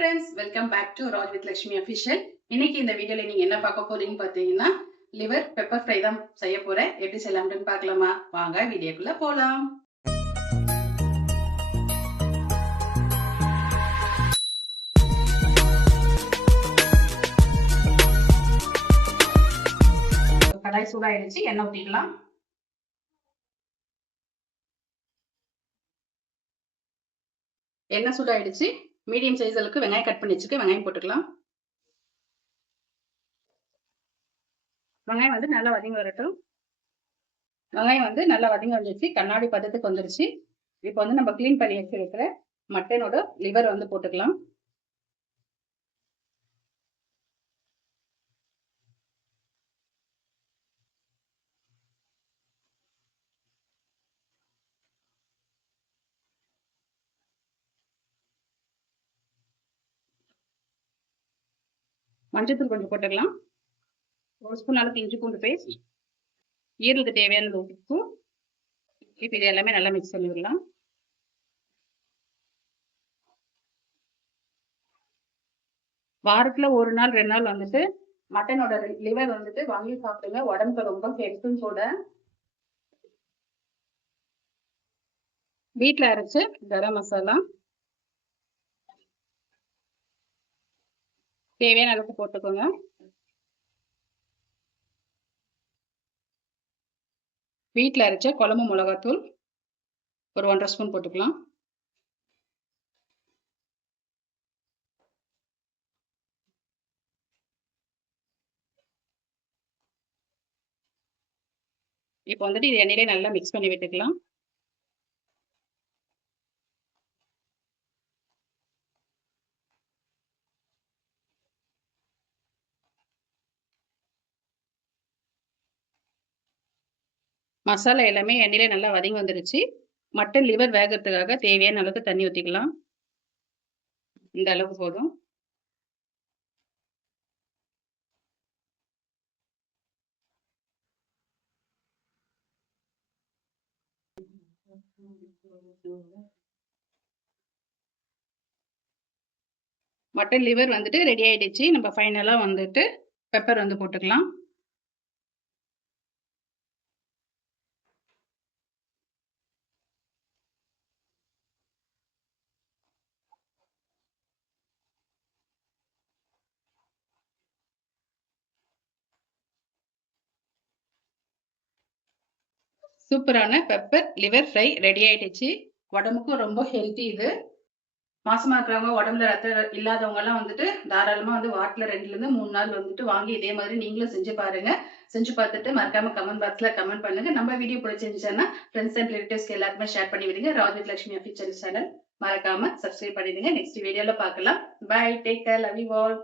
friends, welcome back to Raj with Lakshmi Official. இன்னைக்கு இந்த வீடியோல நீங்க என்ன பார்க்க போறீங்கன்னு பாத்தீங்கன்னா liver pepper fry தான் செய்ய போறேன். எப்படி செய்யலாம்னு பார்க்கலாமா? வாங்க வீடியோக்குள்ள போலாம். கடாய் சூடாயிடுச்சு, எண்ணெய் ஊத்திக்கலாம். எண்ணெய் சூடாயிடுச்சு. மீடியம் சைஸ் அளவுக்கு வெங்காயம் கட் பண்ணி வச்சுட்டு வெங்காயம் போட்டுக்கலாம். வெங்காயம் வந்து நல்லா வதங்கி வரட்டும். வெங்காயம் வந்து நல்லா வதங்கி வந்துருச்சு, கண்ணாடி பதத்துக்கு வந்துருச்சு. இப்போ வந்து நம்ம கிளீன் பண்ணி வச்சிருக்கிற மட்டனோட லிவர் வந்து போட்டுக்கலாம். மஞ்சத்தூள் கொஞ்சம் போட்டுக்கலாம். ஒரு ஸ்பூன் அளவுக்கு இஞ்சி பூண்டு பேஸ்ட், ஈரலுக்கு தேவையான உப்பு. இப்போ இது எல்லாமே நல்லா மிக்ஸ் பண்ணிடலாம். வாரத்துல ஒரு நாள் 2 நாள் வந்துட்டு மட்டனோட லிவர் வந்துட்டு வாங்கி சாப்பிடுங்க, உடம்புக்கு ரொம்ப ஹெல்த்தும் கூட. வீட்டுல அரைச்சு கரம் மசாலா தேவையான அளவுக்கு போட்டுக்கோங்க. வீட்டில் அரைச்ச குழம்பு மிளகாத்தூள் ஒரு 1.5 ஸ்பூன் போட்டுக்கலாம். இப்போ வந்துட்டு இது எண்ணெயிலே நல்லா மிக்ஸ் பண்ணி விட்டுக்கலாம். மசாலா எல்லாமே எண்ணெயிலே நல்லா வதங்கி வந்துருச்சு. மட்டன் லிவர் வேகிறதுக்காக தேவையான அளவுக்கு தண்ணி ஊற்றிக்கலாம். இந்த அளவுக்கு போதும். மட்டன் லிவர் வந்துட்டு ரெடி ஆயிடுச்சு. நம்ம ஃபைனலா வந்துட்டு பெப்பர் வந்து போட்டுக்கலாம். சூப்பரான பெப்பர் லிவர் ஃப்ரை ரெடி ஆயிடுச்சு. உடம்புக்கும் ரொம்ப ஹெல்த்தி இது. மாசமா இருக்கிறவங்க, உடம்புல ரத்தம் இல்லாதவங்க எல்லாம் வந்துட்டு தாராளமா வந்து வாரத்துல 2ல இருந்து 3 நாள் வந்துட்டு வாங்கி இதே மாதிரி நீங்களும் செஞ்சு பாருங்க. செஞ்சு பார்த்துட்டு மறக்காம கமெண்ட் பாக்ஸ்ல கமெண்ட் பண்ணுங்க. நம்ம வீடியோ பிடிச்சிருந்துச்சுன்னா ஃப்ரெண்ட்ஸ் அண்ட் ரிலேட்டிவ்ஸ்க்கு எல்லாருக்குமே ஷேர் பண்ணி விடுங்க. Raj with Lakshmi official channel மறக்காம சப்ஸ்கிரைப் பண்ணிடுங்க. நெக்ஸ்ட் வீடியோல பார்க்கலாம். Bye, take care, love you all.